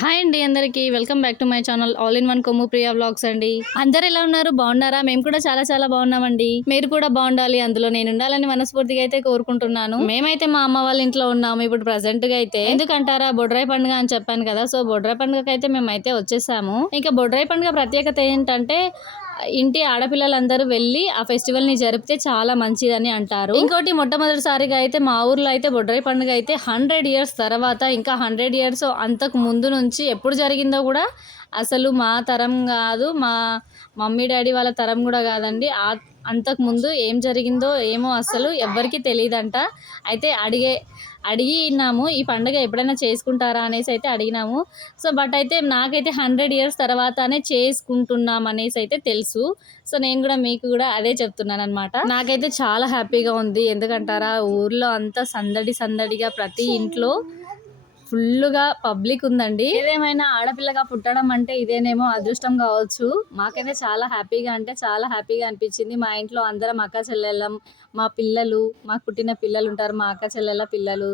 Hi అండి అందరికీ. Welcome back to my channel all in one Kommu Priya vlogs అండి. అందరు ఎలా ఉన్నారు? బాగున్నారా? మేము కూడా చాలా చాలా బాగున్నామండి. మీరు కూడా బాగుండాలి. అందులో నేను ఉండాలని మనస్ఫూర్తిగా అయితే కోరుకుంటున్నాను. మేమైతే మా అమ్మ వాళ్ళ ఇంట్లో ఉన్నాము ఇప్పుడు ప్రజెంట్గా అయితే. ఎందుకంటారా? బొడ్రాయి పండుగ అని చెప్పాను కదా. సో బొడ్రాయి పండుగకి అయితే మేమైతే వచ్చేసాము. ఇంకా బొడ్రాయి పండుగ ప్రత్యేకత ఏంటంటే ఇంటి ఆడపిల్లలందరూ వెళ్ళి ఆ ఫెస్టివల్ని జరిపితే చాలా మంచిదని అంటారు. ఇంకోటి మొట్టమొదటిసారిగా అయితే మా ఊర్లో అయితే బొడ్రాయి పండుగ అయితే హండ్రెడ్ ఇయర్స్ తర్వాత ఇంకా హండ్రెడ్ ఇయర్స్ అంతకు ముందు నుంచి ఎప్పుడు జరిగిందో కూడా అసలు మా తరం కాదు మా మమ్మీ డాడీ వాళ్ళ తరం కూడా కాదండి. ఆ అంతకు ముందు ఏం జరిగిందో ఏమో అసలు ఎవ్వరికీ తెలియదంట అయితే అడిగే అడిగినాము ఈ పండుగ ఎప్పుడైనా చేసుకుంటారా అనేసి అయితే అడిగినాము. సో బట్ అయితే నాకైతే హండ్రెడ్ ఇయర్స్ తర్వాతనే చేసుకుంటున్నాం అనేసి అయితే తెలుసు. సో నేను కూడా మీకు కూడా అదే చెప్తున్నాను అనమాట నాకైతే చాలా హ్యాపీగా ఉంది. ఎందుకంటారా ఊర్లో అంతా సందడి సందడిగా ప్రతి ఇంట్లో ఫుల్గా పబ్లిక్ ఉందండి. ఏదేమైనా ఆడపిల్లగా పుట్టడం అంటే ఇదేనేమో అదృష్టం కావచ్చు. మాకైతే చాలా హ్యాపీగా అంటే చాలా హ్యాపీగా అనిపించింది. మా ఇంట్లో అందరం అక్క చెల్లెళ్ళం మా పిల్లలు మాకు పుట్టిన పిల్లలు ఉంటారు మా అక్క చెల్లెళ్ళ పిల్లలు.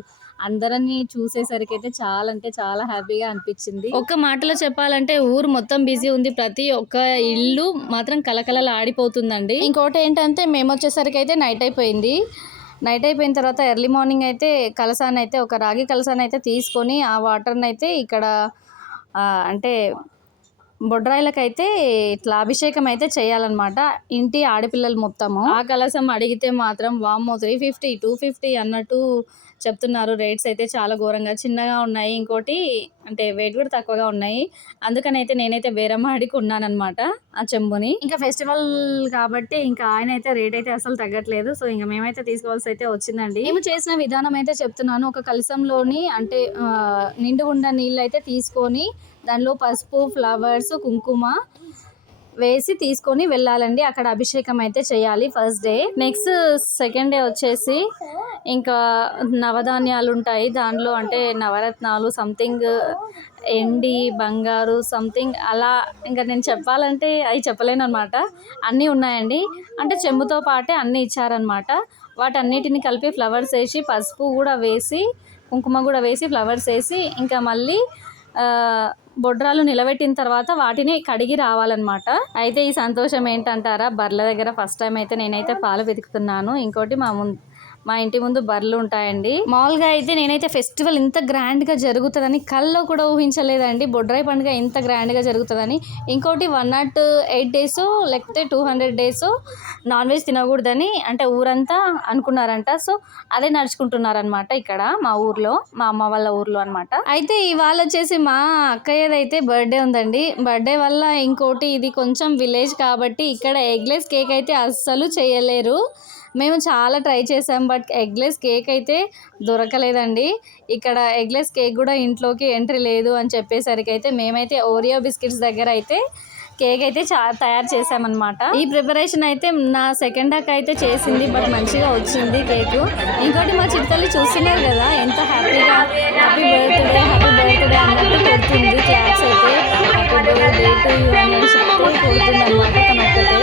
అందరిని చూసేసరికి అయితే చాలా అంటే చాలా హ్యాపీగా అనిపించింది. ఒక్క మాటలో చెప్పాలంటే ఊరు మొత్తం బిజీ ఉంది. ప్రతి ఒక్క ఇల్లు మాత్రం కలకలలు ఆడిపోతుందండి ఇంకోటి ఏంటంటే మేము వచ్చేసరికి అయితే నైట్ అయిపోయింది. నైట్ అయిపోయిన తర్వాత ఎర్లీ మార్నింగ్ అయితే కలసాన్ని అయితే ఒక రాగి కలసాన్ని అయితే తీసుకొని ఆ వాటర్ని అయితే ఇక్కడ అంటే బొడ్రాయిలకైతే ఇట్లా అభిషేకం అయితే చేయాలన్నమాట. ఇంటి ఆడపిల్లలు మొత్తము. ఆ కలసం అడిగితే మాత్రం వామ్మో త్రీ ఫిఫ్టీ టూ ఫిఫ్టీ అన్నట్టు చెప్తున్నారు. రేట్స్ అయితే చాలా ఘోరంగా చిన్నగా ఉన్నాయి. ఇంకోటి అంటే వెయిట్ కూడా తక్కువగా ఉన్నాయి. అందుకని అయితే నేనైతే బేరమాడి కొన్నానమాట ఆ చెంబుని. ఇంకా ఫెస్టివల్ కాబట్టి ఇంకా ఆయన అయితే రేట్ అయితే అసలు తగ్గట్లేదు. సో ఇంకా మేమైతే తీసుకోవాల్సి అయితే వచ్చిందండి. మేము చేసిన విధానం అయితే చెప్తున్నాను. ఒక కలసంలోని అంటే ఆ, నిండు నీళ్ళు అయితే తీసుకొని దానిలో పసుపు ఫ్లవర్స్ కుంకుమ వేసి తీసుకొని వెళ్ళాలండి. అక్కడ అభిషేకం అయితే చేయాలి first day. Next second day వచ్చేసి ఇంకా నవధాన్యాలు ఉంటాయి. దానిలో అంటే నవరత్నాలు సంథింగ్ ఎండి బంగారు సంథింగ్ అలా ఇంకా నేను చెప్పాలంటే అవి చెప్పలేను అనమాట అన్నీ ఉన్నాయండి. అంటే చెంబుతో పాటే అన్నీ ఇచ్చారనమాట వాటన్నిటిని కలిపి ఫ్లవర్స్ వేసి పసుపు కూడా వేసి కుంకుమ కూడా వేసి ఫ్లవర్స్ వేసి ఇంకా మళ్ళీ బొడ్రాలు నిలబెట్టిన తర్వాత వాటిని కడిగి రావాలన్నమాట. అయితే ఈ సంతోషం ఏంటంటారా? బర్ల దగ్గర ఫస్ట్ టైం అయితే నేనైతే పాలు వెతుకుతున్నాను. ఇంకోటి మా ముందు మా ఇంటి ముందు బర్రెలు ఉంటాయండి. మామూలుగా అయితే నేనైతే ఫెస్టివల్ ఇంత గ్రాండ్గా జరుగుతుందని కల్లో కూడా ఊహించలేదండి. బొడ్రాయి పండుగ ఇంత గ్రాండ్గా జరుగుతుందని. ఇంకోటి వన్ నాట్ ఎయిట్ డేస్ లేకపోతే two hundred days non veg తినకూడదని అంటే ఊరంతా అనుకున్నారంట. సో అదే నడుచుకుంటున్నారనమాట ఇక్కడ మా ఊర్లో మా అమ్మ వాళ్ళ ఊర్లో అనమాట అయితే ఇవాళ వచ్చేసి మా అక్కయ్యదైతే బర్త్డే ఉందండి. బర్త్డే వల్ల ఇంకోటి ఇది కొంచెం విలేజ్ కాబట్టి ఇక్కడ ఎగ్లెస్ కేక్ అయితే అస్సలు చేయలేరు. మేము చాలా ట్రై చేసాం బట్ ఎగ్లెస్ కేక్ అయితే దొరకలేదండి. ఇక్కడ ఎగ్లెస్ కేక్ కూడా ఇంట్లోకి ఎంట్రీ లేదు అని చెప్పేసరికి అయితే మేమైతే ఓరియో బిస్కెట్స్ దగ్గర అయితే కేక్ అయితే చా తయారు చేసామన్నమాట. ఈ ప్రిపరేషన్ అయితే నా సెకండ్ డాక్ అయితే చేసింది బట్ మంచిగా వచ్చింది కేక్. ఇంకోటి మా చిట్టల్లి చూస్తున్నారు కదా ఎంత హ్యాపీగా హ్యాపీ బర్త్డే హ్యాపీ బర్త్డే అన్నట్టు కొడుతుంది క్లాప్స్ అయితే. హ్యాపీ బర్త్డే టు యూ అనేసి కొడుతుంది అనమాట తనకైతే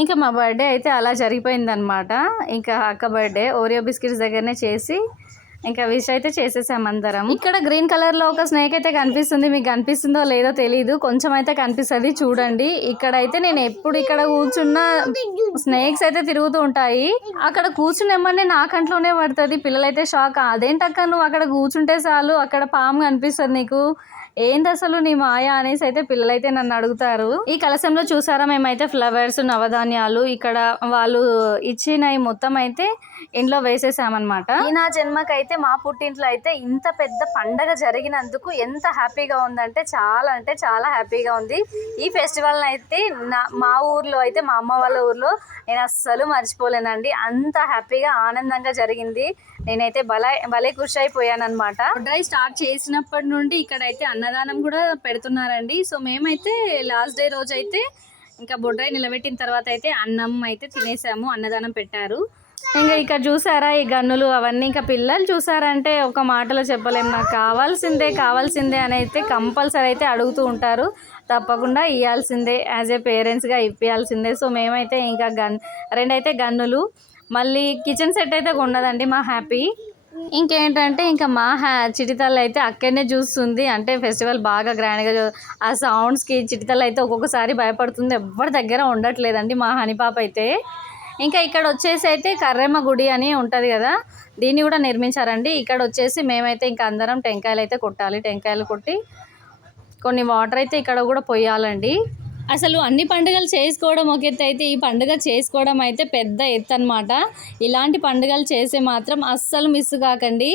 ఇంకా మా బర్త్డే అయితే అలా జరిగిపోయిందనమాట ఇంకా అక్క బర్త్డే ఓరియో బిస్కెట్స్ దగ్గరనే చేసి ఇంకా విష్ అయితే చేసేసాం అందరం. ఇక్కడ గ్రీన్ కలర్లో ఒక స్నేక్ అయితే కనిపిస్తుంది. మీకు కనిపిస్తుందో లేదో తెలియదు కొంచెం అయితే కనిపిస్తుంది. చూడండి. ఇక్కడ అయితే నేను ఎప్పుడు ఇక్కడ కూర్చున్న స్నేక్స్ అయితే తిరుగుతూ ఉంటాయి. అక్కడ కూర్చునేమని నా కంట్లోనే పడుతుంది. పిల్లలైతే షాక్ అదేంటక్క నువ్వు అక్కడ కూర్చుంటే చాలు? అక్కడ పాము కనిపిస్తుంది నీకు? ఏంది అసలు నీ మాయ అనేసి అయితే పిల్లలైతే నన్ను అడుగుతారు. ఈ కలశంలో చూసారా? మేమైతే ఫ్లవర్స్ నవధాన్యాలు ఇక్కడ వాళ్ళు ఇచ్చినవి మొత్తం అయితే ఇంట్లో వేసేసామన్నమాట. ఈ నా జన్మకైతే మా పుట్టింట్లో అయితే ఇంత పెద్ద పండగ జరిగినందుకు ఎంత హ్యాపీగా ఉందంటే చాలా అంటే చాలా హ్యాపీగా ఉంది. ఈ ఫెస్టివల్ అయితే నా మా ఊర్లో అయితే మా అమ్మ వాళ్ళ ఊర్లో నేను అస్సలు మర్చిపోలేనండి. అంత హ్యాపీగా ఆనందంగా జరిగింది. నేనైతే భలే భలే ఖుషి అయిపోయాను అనమాట డ్రై స్టార్ట్ చేసినప్పటి నుండి ఇక్కడైతే అన్నదానం కూడా పెడుతున్నారండి. సో మేమైతే లాస్ట్ డే రోజు అయితే ఇంకా బొడ్రాయి నిలబెట్టిన తర్వాత అయితే అన్నం అయితే తినేసాము అన్నదానం పెట్టారు. ఇంకా ఇక్కడ చూసారా ఈ గన్నులు అవన్నీ? ఇంకా పిల్లలు చూసారంటే ఒక మాటలో చెప్పలేము నాకు కావాల్సిందే కావాల్సిందే అని అయితే కంపల్సరీ అయితే అడుగుతూ ఉంటారు. తప్పకుండా ఇవ్వాల్సిందే యాజ్ ఏ పేరెంట్స్గా ఇప్పించాల్సిందే సో మేమైతే ఇంకా గన్ రెండైతే గన్నులు. మళ్ళీ కిచెన్ సెట్ అయితే కొన్నదండి మా హ్యాపీ ఇంకేంటంటే ఇంకా మా హ్యా చిటితల్లు అయితే అక్కడనే చూస్తుంది. అంటే ఫెస్టివల్ బాగా గ్రాండ్గా చూ- ఆ సౌండ్స్కి చిటితల్లు అయితే ఒక్కొక్కసారి భయపడుతుంది. ఎవరి దగ్గర ఉండట్లేదండి మా హనీ పాప అయితే. ఇంకా ఇక్కడ వచ్చేసి అయితే కర్రెమ్మ గుడి అని ఉంటుంది కదా దీన్ని కూడా నిర్మించారండి. ఇక్కడ వచ్చేసి మేమైతే ఇంకా అందరం టెంకాయలు అయితే కొట్టాలి. టెంకాయలు కొట్టి కొన్ని వాటర్ అయితే ఇక్కడ కూడా పొయ్యాలండి అసలు అన్ని పండుగలు చేసుకోవడం ఒక ఎత్తు అయితే ఈ పండుగ చేసుకోవడం అయితే పెద్ద ఎత్తు అనమాట ఇలాంటి పండుగలు చేసే మాత్రం అస్సలు మిస్ కాకండి.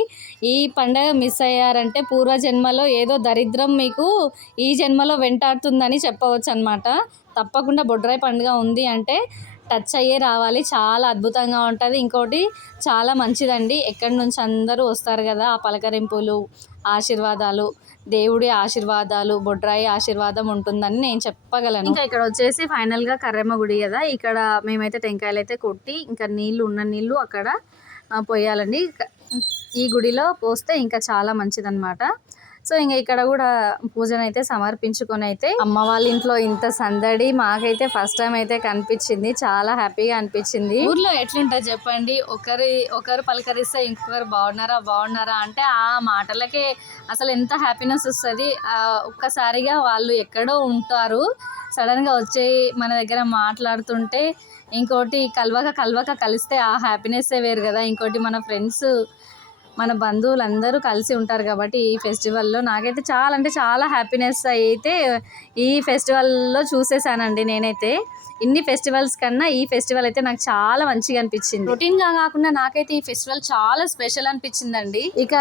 ఈ పండుగ మిస్ అయ్యారంటే పూర్వజన్మలో ఏదో దరిద్రం మీకు ఈ జన్మలో వెంటాడుతుందని చెప్పవచ్చు అనమాట తప్పకుండా బొడ్రాయి పండుగ ఉంది అంటే టచ్ అయ్యే రావాలి. చాలా అద్భుతంగా ఉంటుంది. ఇంకోటి చాలా మంచిదండి. ఎక్కడి నుంచి అందరూ వస్తారు కదా ఆ పలకరింపులు ఆశీర్వాదాలు దేవుడి ఆశీర్వాదాలు బొడ్రాయి ఆశీర్వాదం ఉంటుందని నేను చెప్పగలను. ఇంకా ఇక్కడ వచ్చేసి ఫైనల్గా కర్రెమ్మ గుడి కదా ఇక్కడ మేమైతే టెంకాయలు అయితే కొట్టి ఇంకా నీళ్ళు ఉన్న నీళ్ళు అక్కడ పోయాలండి. ఈ గుడిలో పోస్తే ఇంకా చాలా మంచిదన్నమాట. సో ఇంకా ఇక్కడ కూడా పూజను అయితే సమర్పించుకొని అయితే అమ్మ వాళ్ళ ఇంట్లో ఇంత సందడి మాకైతే ఫస్ట్ టైం అయితే కనిపించింది. చాలా హ్యాపీగా అనిపించింది. ఊర్లో ఎట్లుంటుంది చెప్పండి? ఒకరి ఒకరు పలకరిస్తే ఇంకొకరు బాగున్నారా బాగున్నారా అంటే ఆ మాటలకే అసలు ఎంత హ్యాపీనెస్ వస్తుంది. ఒక్కసారిగా వాళ్ళు ఎక్కడో ఉంటారు. సడన్గా వచ్చి మన దగ్గర మాట్లాడుతుంటే ఇంకోటి కలవక కలవక కలిస్తే ఆ హ్యాపీనెస్సే వేరు కదా. ఇంకోటి మన ఫ్రెండ్స్ మన బంధువులు అందరూ కలిసి ఉంటారు కాబట్టి ఈ ఫెస్టివల్లో నాకైతే చాలా అంటే చాలా హ్యాపీనెస్ అయితే ఈ ఫెస్టివల్లో చూసేసానండి నేనైతే. ఇన్ని ఫెస్టివల్స్ కన్నా ఈ ఫెస్టివల్ అయితే నాకు చాలా మంచిగా అనిపించింది. రొటీన్గా కాకుండా నాకైతే ఈ ఫెస్టివల్ చాలా స్పెషల్ అనిపించిందండి. ఇక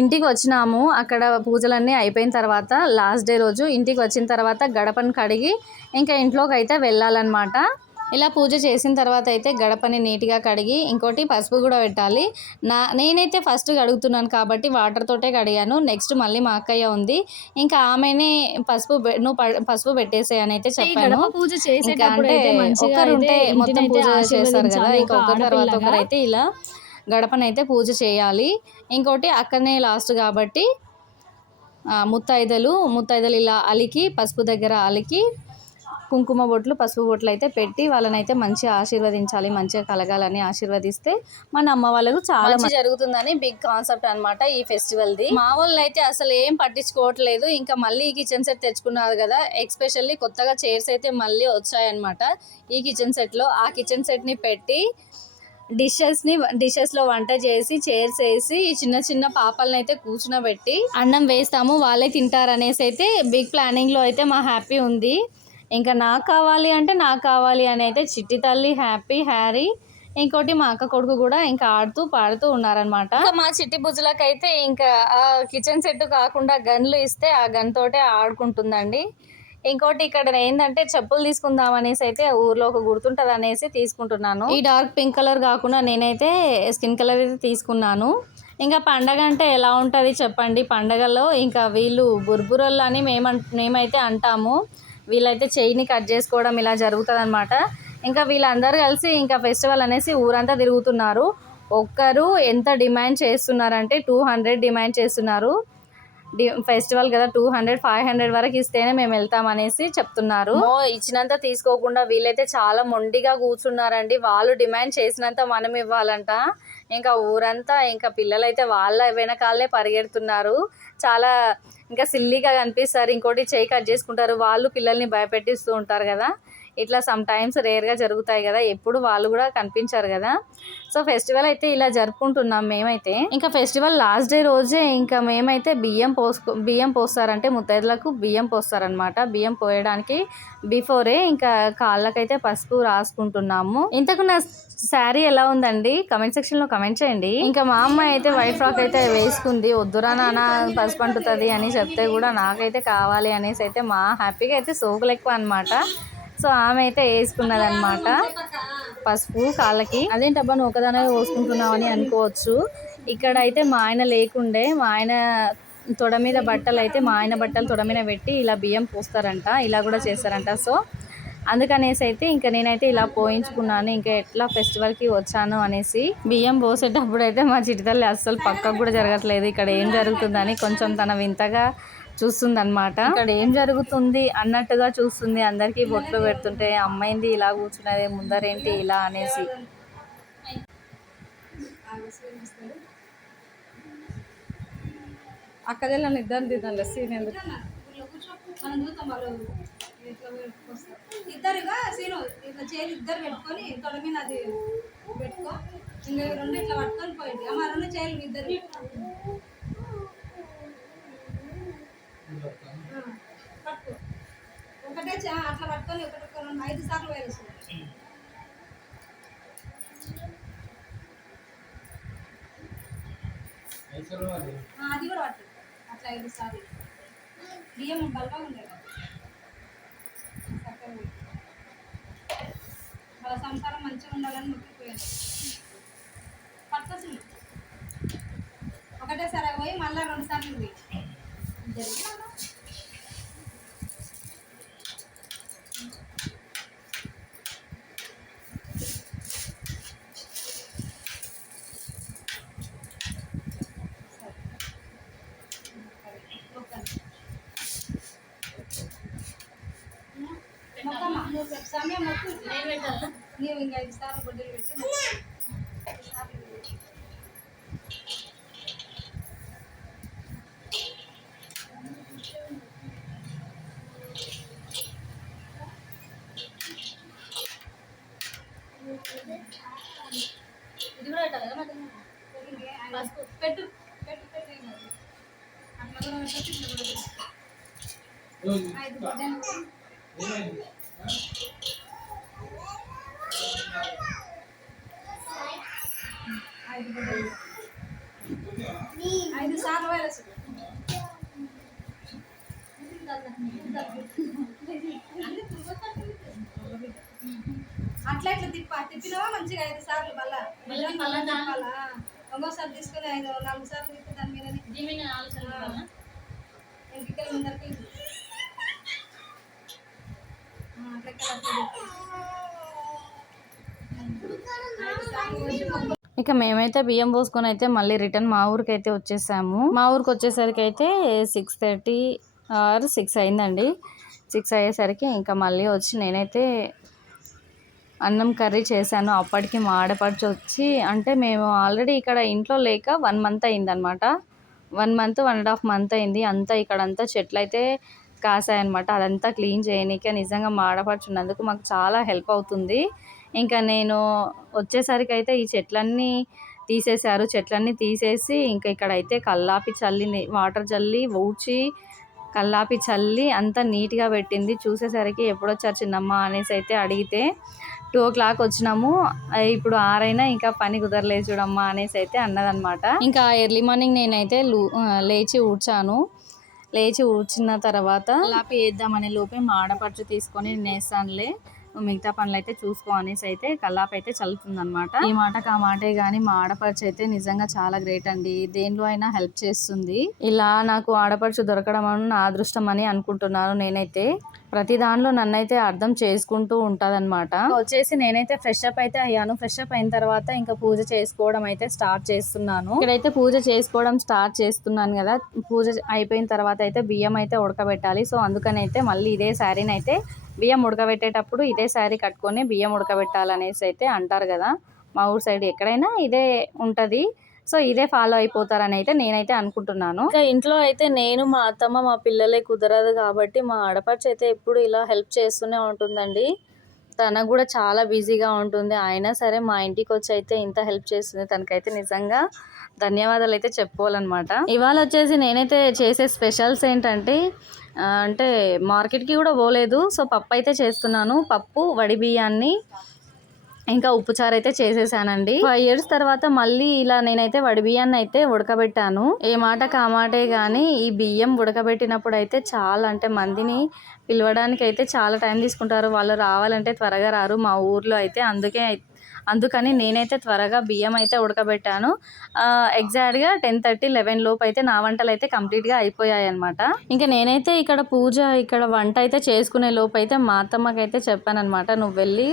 ఇంటికి వచ్చినాము. అక్కడ పూజలన్నీ అయిపోయిన తర్వాత లాస్ట్ డే రోజు ఇంటికి వచ్చిన తర్వాత గడపను కడిగి ఇంకా ఇంట్లోకి అయితే వెళ్ళాలన్నమాట. ఇలా పూజ చేసిన తర్వాత అయితే గడపని నీట్గా కడిగి ఇంకోటి పసుపు కూడా పెట్టాలి. నా నేనైతే ఫస్ట్ కడుగుతున్నాను కాబట్టి వాటర్ తోటే కడిగాను. నెక్స్ట్ మళ్ళీ మా అక్కయ్య ఉంది. ఇంకా ఆమెనే పసుపు నువ్వు పసుపు పెట్టేసే అని అయితే చెప్పాను. పూజ అంటే ఒకరు ఉంటే మొత్తం పూజ చేస్తారు కదా. ఇంకా ఒకరి తర్వాత ఒకరు అయితే ఇలా గడపనైతే పూజ చేయాలి. ఇంకోటి అక్కడనే లాస్ట్ కాబట్టి ముత్తైదలు ముత్తైదలు ఇలా అలికి పసుపు దగ్గర అలికి కుంకుమ బొట్లు పసుపు బొట్లు అయితే పెట్టి వాళ్ళని అయితే మంచిగా ఆశీర్వదించాలి మంచిగా కలగాలని ఆశీర్వదిస్తే మన అమ్మ వాళ్ళకు చాలా మంచి జరుగుతుందని బిగ్ కాన్సెప్ట్ అన్నమాట ఈ ఫెస్టివల్ది మా వాళ్ళు అయితే అసలు ఏం పట్టించుకోవట్లేదు ఇంకా మళ్ళీ ఈ కిచెన్ సెట్ తెచ్చుకున్నారు కదా ఎక్స్పెషల్లీ కొత్తగా చైర్స్ అయితే మళ్ళీ వచ్చాయన్నమాట. ఈ కిచెన్ సెట్లో ఆ కిచెన్ సెట్ని పెట్టి డిషెస్ని డిషెస్లో వంట చేసి చైర్స్ వేసి ఈ చిన్న చిన్న పాపల్ని అయితే కూర్చునబెట్టి అన్నం వేస్తాము వాళ్ళే తింటారు అనేసి అయితే బిగ్ ప్లానింగ్లో అయితే మా హ్యాపీ ఉంది. ఇంకా నాకు కావాలి అంటే నాకు కావాలి అని అయితే చిట్టి తల్లి హ్యాపీ హ్యారీ. ఇంకోటి మా అక్క కొడుకు కూడా ఇంకా ఆడుతూ పాడుతూ ఉన్నారనమాట మా చిట్టి బుజ్జలకైతే ఇంకా ఆ కిచెన్ సెట్ కాకుండా గన్లు ఇస్తే ఆ గన్ తోటే ఆడుకుంటుందండి. ఇంకోటి ఇక్కడ ఏంటంటే చెప్పులు తీసుకుందాం అనేసి అయితే ఊర్లో ఒక గుర్తుంటది అనేసి తీసుకుంటున్నాను. ఈ డార్క్ పింక్ కలర్ కాకుండా నేనైతే స్కిన్ కలర్ అయితే తీసుకున్నాను. ఇంకా పండగ అంటే ఎలా ఉంటుంది చెప్పండి? పండగలో ఇంకా వీళ్ళు బుర్బురోళ్ళు అని మేము మేమైతే అంటాము. వీళ్ళైతే చెయ్యిని కట్ చేసుకోవడం ఇలా జరుగుతుంది ఇంకా వీళ్ళందరూ కలిసి ఇంకా ఫెస్టివల్ అనేసి ఊరంతా తిరుగుతున్నారు. ఒక్కరు ఎంత డిమాండ్ చేస్తున్నారంటే టూ హండ్రెడ్ డిమాండ్ చేస్తున్నారు. ఫెస్టివల్ కదా టూ హండ్రెడ్ ఫైవ్ హండ్రెడ్ వరకు ఇస్తేనే మేము వెళ్తాం అనేసి చెప్తున్నారు. ఇచ్చినంత తీసుకోకుండా వీళ్ళైతే చాలా మొండిగా కూర్చున్నారండి. వాళ్ళు డిమాండ్ చేసినంత మనం ఇవ్వాలంట. ఇంకా ఊరంతా ఇంకా పిల్లలైతే వాళ్ళ వెనకాలే పరిగెడుతున్నారు. చాలా ఇంకా సిల్లీగా కనిపిస్తారు ఇంకోటి చేయి కట్ చేసుకుంటారు. వాళ్ళు పిల్లల్ని భయపెట్టిస్తూ ఉంటారు కదా. ఇట్లా సమ్ టైమ్స్ రేర్గా జరుగుతాయి కదా ఎప్పుడు వాళ్ళు కూడా కనిపించారు కదా. సో ఫెస్టివల్ అయితే ఇలా జరుపుకుంటున్నాం మేమైతే. ఇంకా ఫెస్టివల్ లాస్ట్ డే రోజే ఇంకా మేమైతే బియ్యం పోసుకో బియ్యం పోస్తారంటే ముత్తైదులకు బియ్యం పోస్తారనమాట బియ్యం పోయడానికి బిఫోరే ఇంకా కాళ్ళకైతే పసుపు రాసుకుంటున్నాము. ఇంతకు నా శారీ ఎలా ఉందండి? కమెంట్ సెక్షన్లో కమెంట్ చేయండి. ఇంకా మా అమ్మ అయితే వైట్ ఫ్రాక్ అయితే వేసుకుంది. వద్దురా నాన్న పసుపు అంటుతుంది అని చెప్తే కూడా నాకైతే కావాలి అనేసి అయితే మా హ్యాపీగా అయితే సోకులు ఎక్కువ అనమాట సో ఆమె అయితే వేసుకున్నది అనమాట పసుపు కాళ్ళకి. అదేంటబ్బా నువ్వు ఒకదానే పోసుకుంటున్నావు అని అనుకోవచ్చు. ఇక్కడ అయితే మా ఆయన లేకుండే మా ఆయన తొడ మీద బట్టలు అయితే మా ఆయన బట్టలు తొడ మీద పెట్టి ఇలా బియ్యం పోస్తారంట ఇలా కూడా చేస్తారంట. సో అందుకనేసి అయితే ఇంకా నేనైతే ఇలా పోయించుకున్నాను ఇంకా ఎట్లా ఫెస్టివల్కి వచ్చాను అనేసి. బియ్యం పోసేటప్పుడు అయితే మా చిటితల్లి అస్సలు పక్కకు కూడా జరగట్లేదు ఇక్కడ ఏం జరుగుతుందని కొంచెం తన వింతగా చూస్తుంది అనమాట ఇక్కడ ఏం జరుగుతుంది అన్నట్టుగా చూస్తుంది. అందరికీ బొట్లు పెడుతుంటే అమ్మాయింది ఇలా కూర్చున్నది ముందరేంటి ఇలా అనేసి. అక్కడే నన్ను ఇద్దరు తిన్నాను సీన్ ఎందుకు? ఇద్దరుగా సీను ఇట్లా చేతి ఇద్దరు పెట్టుకొని తొడ మీద అది పెట్టుకో. ఇంకా రెండు ఇట్లా పట్టుకొని పోయింది. అమ్మ రెండు చేయాలి ఇద్దరు ఆ, పట్టుకో ఒకటే అట్లా పట్టుకొని ఒకటి ఒక రెండు ఐదు సార్లు వేయాల్సింది అది కూడా పట్టు. అట్లా ఐదు సార్లు. బియ్యం బలగా ఉండేది వాళ్ళ సంసారం మంచిగా ఉండాలని మొక్కిపోయాను పట్టుకొచ్చింది ఒకటేసారి పోయి మళ్ళీ రెండు సార్లు పోయి మొక్కమ్మ నువ్వు చెప్పు. సమయం మొక్కు నీవు ఇంకా ఐదు సార్లు బొడ్డులు పెట్టి మొక్కు. ఐదు సార్లు పెట్టి. ఇది కూడా పెట్టాలి కదా పెరిగి ఐదు- పెట్టు పెట్టు పెట్టు ఏం కాదు. అట్లా కూడా పెట్టచ్చు ఇట్లా కూడా పెట్టచ్చు. ఐదు బొడ్డలు ఐదు బొడ్డలు ఐదు సార్లు వేయాల్సి అట్లా ఇట్లా మంచిగా ఐదు సార్లు మళ్ళా? ఇంకోసారి తీసుకొని ఐదు నాలుగు సార్లు దాని మీద ముందరికి. ఇక మేమైతే బియ్యం పోసుకొని అయితే మళ్ళీ రిటర్న్ మా ఊరికి అయితే వచ్చేసాము. మా ఊరికి వచ్చేసరికి అయితే సిక్స్ థర్టీ ఆర్ సిక్స్ అయిందండి. సిక్స్ అయ్యేసరికి ఇంకా మళ్ళీ వచ్చి నేనైతే అన్నం కర్రీ చేశాను. అప్పటికి మా ఆడపడుచు వచ్చి అంటే మేము ఆల్రెడీ ఇక్కడ ఇంట్లో లేక వన్ మంత్ అయిందనమాట. One month one and half month అయింది. అంతా ఇక్కడంతా చెట్లు అయితే కాసాయనమాట. అదంతా క్లీన్ చేయనీకే నిజంగా మా ఆడపడుచు ఉన్నందుకు మాకు చాలా హెల్ప్ అవుతుంది. ఇంకా నేను వచ్చేసరికి అయితే ఈ చెట్లన్నీ తీసేశారు. చెట్లన్నీ తీసేసి ఇంకా ఇక్కడైతే కల్లాపి చల్లింది. వాటర్ చల్లి ఊడ్చి కల్లాపి చల్లి అంతా నీట్గా పెట్టింది. చూసేసరికి ఎప్పుడొచ్చారు చిన్నమ్మ అనేసి అయితే అడిగితే టూ ఓ క్లాక్ వచ్చినాము. ఇప్పుడు ఆరైనా ఇంకా పని కుదరలేదు చూడమ్మా అనేసి అయితే అన్నదనమాట ఇంకా ఎర్లీ మార్నింగ్ నేనైతే లేచి ఊడ్చాను. లేచి ఊడ్చిన తర్వాత కల్లాపి వేద్దామనే లోపే మా ఆడపడుచు తీసుకొని నేను వేస్తానులే నువ్వు మిగతా పనులు అయితే చూసుకో అనేసి అయితే కల్లాపి అయితే చల్లుతుంది అనమాట ఈ మాటకు ఆ మాటే కానీ మా ఆడపడుచు అయితే నిజంగా చాలా గ్రేట్ అండి. దేనిలో అయినా హెల్ప్ చేస్తుంది. ఇలా నాకు ఆడపడుచు దొరకడం అని నా అదృష్టం అని అనుకుంటున్నాను నేనైతే. ప్రతి దానిలో నన్నైతే అర్థం చేసుకుంటూ ఉంటదన్నమాట. వచ్చేసి నేనైతే ఫ్రెష్ అప్ అయితే అయ్యాను. ఫ్రెష్ అప్ అయిన తర్వాత ఇంకా పూజ చేసుకోవడం అయితే స్టార్ట్ చేస్తున్నాను. ఇక్కడైతే పూజ చేసుకోవడం స్టార్ట్ చేస్తున్నాను కదా. పూజ అయిపోయిన తర్వాత అయితే బియ్యం అయితే ఉడకబెట్టాలి. సో అందుకని అయితే మళ్ళీ ఇదే శారీని అయితే బియ్యం ఉడకబెట్టేటప్పుడు ఇదే శారీ కట్టుకొని బియ్యం ఉడకబెట్టాలనేసి అయితే అంటారు కదా. మా ఊరు సైడ్ ఎక్కడైనా ఇదే ఉంటది. సో ఇదే ఫాలో అయిపోతారని అయితే నేనైతే అనుకుంటున్నాను. ఇంకా ఇంట్లో అయితే నేను మా అత్తమ్మ మా పిల్లలే కుదరదు కాబట్టి మా ఆడపడుచు అయితే ఎప్పుడు ఇలా హెల్ప్ చేస్తూనే ఉంటుందండి. తనకు కూడా చాలా బిజీగా ఉంటుంది. అయినా సరే మా ఇంటికి వచ్చి అయితే ఇంత హెల్ప్ చేస్తుంది. తనకైతే నిజంగా ధన్యవాదాలు అయితే చెప్పుకోవాలన్నమాట. ఇవాళ వచ్చేసి నేనైతే చేసే స్పెషల్స్ ఏంటంటే అంటే మార్కెట్కి కూడా పోలేదు. సో పప్పు అయితే చేస్తున్నాను. పప్పు వడి బియ్యాన్ని ఇంకా ఉప్పు చారు అయితే చేసేసానండి. ఫైవ్ ఇయర్స్ తర్వాత మళ్ళీ ఇలా నేనైతే వడి బియ్యాన్ని అయితే ఉడకబెట్టాను. ఏ మాట కామాటే కానీ ఈ బియ్యం ఉడకబెట్టినప్పుడు అయితే చాలా అంటే మందిని పిలవడానికి అయితే చాలా టైం తీసుకుంటారు. వాళ్ళు రావాలంటే త్వరగా రారు. మా ఊర్లో అయితే అందుకే అందుకని నేనైతే త్వరగా బియ్యం అయితే ఉడకబెట్టాను. ఎగ్జాక్ట్గా టెన్ థర్టీ లెవెన్ లోపు అయితే నా వంటలు అయితే కంప్లీట్గా అయిపోయాయి అనమాట ఇంకా నేనైతే ఇక్కడ పూజ ఇక్కడ వంట అయితే చేసుకునే లోపు అయితే మా అత్తమ్మకైతే చెప్పాను అనమాట నువ్వు వెళ్ళి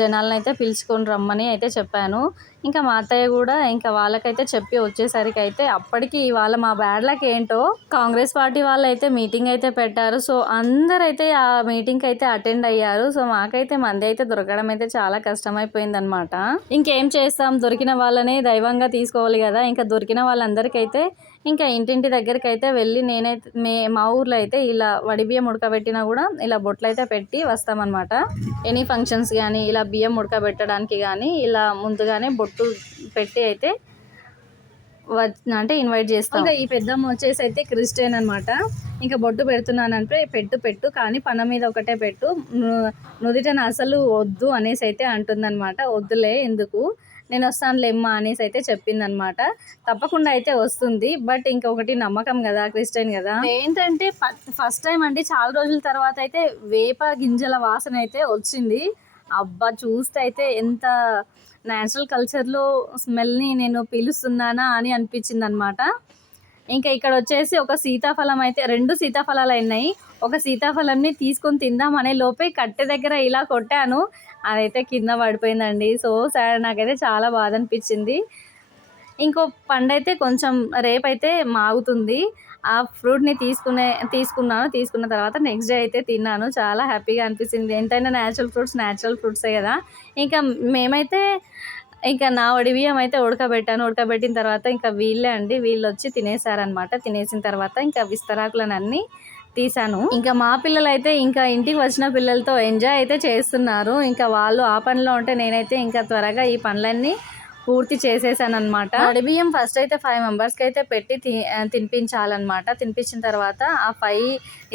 జనాలను అయితే పిలుచుకొని రమ్మని అయితే చెప్పాను. ఇంకా మా అత్తయ్య కూడా ఇంకా వాళ్ళకైతే చెప్పి వచ్చేసరికి అయితే అప్పటికి ఇవాళ మా బ్యాడ్ లక్ ఏంటో కాంగ్రెస్ పార్టీ వాళ్ళు అయితే మీటింగ్ అయితే పెట్టారు. సో అందరైతే ఆ మీటింగ్కి అయితే అటెండ్ అయ్యారు. సో మాకైతే మంది అయితే దొరకడం అయితే చాలా కష్టమైపోయింది అనమాట ఇంకేం చేస్తాం? దొరికిన వాళ్ళనే దైవంగా తీసుకోవాలి కదా. ఇంకా దొరికిన వాళ్ళందరికైతే ఇంకా ఇంటింటి దగ్గరికి అయితే వెళ్ళి నేనైతే మే మా ఊర్లో అయితే ఇలా వడి బియ్యం ఉడకబెట్టినా కూడా ఇలా బొట్లు అయితే పెట్టి వస్తామన్నమాట. ఎనీ ఫంక్షన్స్ కానీ ఇలా బియ్యం ఉడకబెట్టడానికి కానీ ఇలా ముందుగానే బొట్టు పెట్టి అయితే వ- అంటే ఇన్వైట్ చేస్తాం. ఇంకా ఈ పెద్దమ్మ వచ్చేసి అయితే క్రిస్టియన్ అనమాట ఇంకా బొట్టు పెడుతున్నానంటే పెట్టు పెట్టు కానీ పన మీద ఒకటే పెట్టు. నుదిటను అసలు వద్దు అనేసి అయితే అంటుందన్నమాట. వద్దులే ఎందుకు? నేను వస్తానులేమ్మా అనేసి అయితే చెప్పిందనమాట. తప్పకుండా అయితే వస్తుంది బట్ ఇంకొకటి నమ్మకం కదా క్రిస్టియన్ కదా. ఏంటంటే ఫస్ట్ టైం అంటే చాలా రోజుల తర్వాత అయితే వేప గింజల వాసన అయితే వచ్చింది. అబ్బా చూస్తే అయితే ఎంత న్యాచురల్ కల్చర్లో స్మెల్ని నేను పీలుస్తున్నానా అని అనిపించింది అనమాట ఇంకా ఇక్కడ వచ్చేసి ఒక సీతాఫలం అయితే రెండు సీతాఫలాలు అయినాయి. ఒక సీతాఫలంని తీసుకొని తిందాం అనే లోపే కట్టె దగ్గర ఇలా కొట్టాను. అదైతే కింద పడిపోయిందండి. సో సార్ నాకైతే చాలా బాధ అనిపించింది ఇంకో పండు అయితే కొంచెం రేపైతే మాగుతుంది. ఆ ఫ్రూట్ని తీసుకునే తీసుకున్నాను. తీసుకున్న తర్వాత నెక్స్ట్ డే అయితే తిన్నాను. చాలా హ్యాపీగా అనిపించింది. ఎంతైనా న్యాచురల్ ఫ్రూట్స్ న్యాచురల్ ఫ్రూట్సే కదా. ఇంకా మేమైతే ఇంకా నా వడి అయితే ఉడకబెట్టాను. ఉడకబెట్టిన తర్వాత ఇంకా వీళ్ళే అండి. వీళ్ళు వచ్చి తినేసారనమాట తినేసిన తర్వాత ఇంకా విస్తరాకులను అన్నీ తీసాను ఇంకా మా పిల్లలు అయితే ఇంకా ఇంటికి వచ్చిన పిల్లలతో ఎంజాయ్ అయితే చేస్తున్నారు. ఇంకా వాళ్ళు ఆ పనిలో ఉంటే నేనైతే ఇంకా త్వరగా ఈ పనులన్నీ పూర్తి చేసేసాను అనమాట బియ్యం ఫస్ట్ అయితే ఫైవ్ మెంబర్స్కి అయితే పెట్టి తినిపించాలన్నమాట. తినిపించిన తర్వాత ఆ ఫైవ్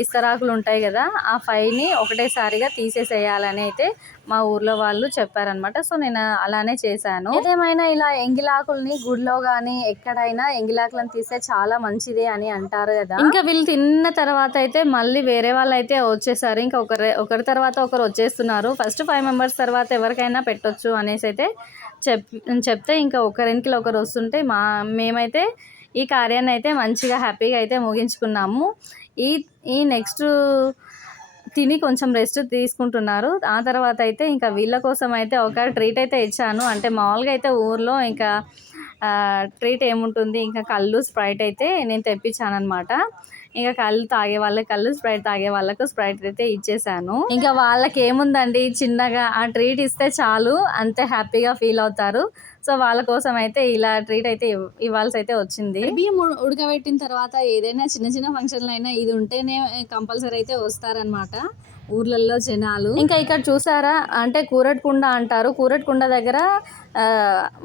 ఇస్తరాకులు ఉంటాయి కదా ఆ ఫైవ్ని ఒకటేసారిగా తీసేసేయాలని అయితే మా ఊర్లో వాళ్ళు చెప్పారనమాట సో నేను అలానే చేశాను. ఏదేమైనా ఇలా ఎంగిలాకుల్ని గుడిలో కానీ ఎక్కడైనా ఎంగిలాకులను తీస్తే చాలా మంచిది అని అంటారు కదా. ఇంకా వీళ్ళు తిన్న తర్వాత అయితే మళ్ళీ వేరే వాళ్ళు అయితే వచ్చేసారు. ఇంకా ఒకరి ఒకరి తర్వాత ఒకరు వచ్చేస్తున్నారు. ఫస్ట్ ఫైవ్ మెంబర్స్ తర్వాత ఎవరికైనా పెట్టొచ్చు అనేసి అయితే చెప్ చెప్తే ఇంకా ఒకరింటికి ఒకరు వస్తుంటే మా మేమైతే ఈ కార్యాన్ని అయితే మంచిగా హ్యాపీగా అయితే ముగించుకున్నాము. ఈ ఈ నెక్స్ట్ తిని కొంచెం రెస్ట్ తీసుకుంటున్నారు. ఆ తర్వాత అయితే ఇంకా వీళ్ళ కోసం అయితే ఒక ట్రీట్ అయితే ఇచ్చాను. అంటే మామూలుగా అయితే ఊర్లో ఇంకా ట్రీట్ ఏముంటుంది? ఇంకా కళ్ళు స్ప్రైట్ అయితే నేను తెప్పించాను అనమాట ఇంకా కళ్ళు తాగే వాళ్ళకి కళ్ళు స్ప్రైట్ తాగే వాళ్ళకు స్ప్రైట్ అయితే ఇచ్చేసాను. ఇంకా వాళ్ళకి ఏముందండి చిన్నగా ఆ ట్రీట్ ఇస్తే చాలు అంతే హ్యాపీగా ఫీల్ అవుతారు. సో వాళ్ళ కోసం అయితే ఇలా ట్రీట్ అయితే ఇవ్- ఇవ్వాల్సి అయితే వచ్చింది బియ్యం ఉడ- ఉడకబెట్టిన తర్వాత ఏదైనా చిన్న చిన్న ఫంక్షన్లు అయినా ఇది ఉంటేనే కంపల్సరీ అయితే వస్తారనమాట ఊర్లలో జనాలు. ఇంకా ఇక్కడ చూసారా? అంటే కూరట్ కుండ అంటారు. కూరట్ కుండ దగ్గర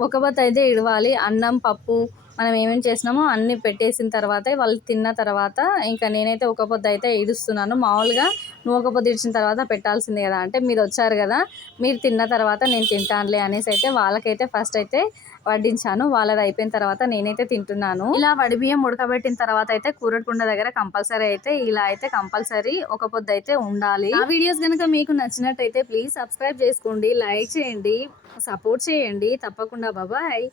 ఒక బత్ అయితే ఇడవాలి. అన్నం పప్పు మనం ఏమేమి చేసినామో అన్ని పెట్టేసిన తర్వాత వాళ్ళు తిన్న తర్వాత ఇంకా నేనైతే ఒక పొద్దు అయితే ఇడుస్తున్నాను మామూలుగా నువ్వు ఒక పొద్దు ఇడిచిన తర్వాత పెట్టాల్సిందే కదా. అంటే మీరు వచ్చారు కదా మీరు తిన్న తర్వాత నేను తింటానులే అనేసి అయితే వాళ్ళకైతే ఫస్ట్ అయితే వడ్డించాను. వాళ్ళది అయిపోయిన తర్వాత నేనైతే తింటున్నాను. ఇలా వడి బియ్యం ఉడకబెట్టిన తర్వాత అయితే కూరటికుండ దగ్గర కంపల్సరీ అయితే ఇలా అయితే కంపల్సరీ ఒక పొద్దు అయితే ఉండాలి. ఆ వీడియోస్ కనుక మీకు నచ్చినట్టయితే ప్లీజ్ సబ్స్క్రైబ్ చేసుకోండి లైక్ చేయండి సపోర్ట్ చేయండి. తప్పకుండా బాబాయ్.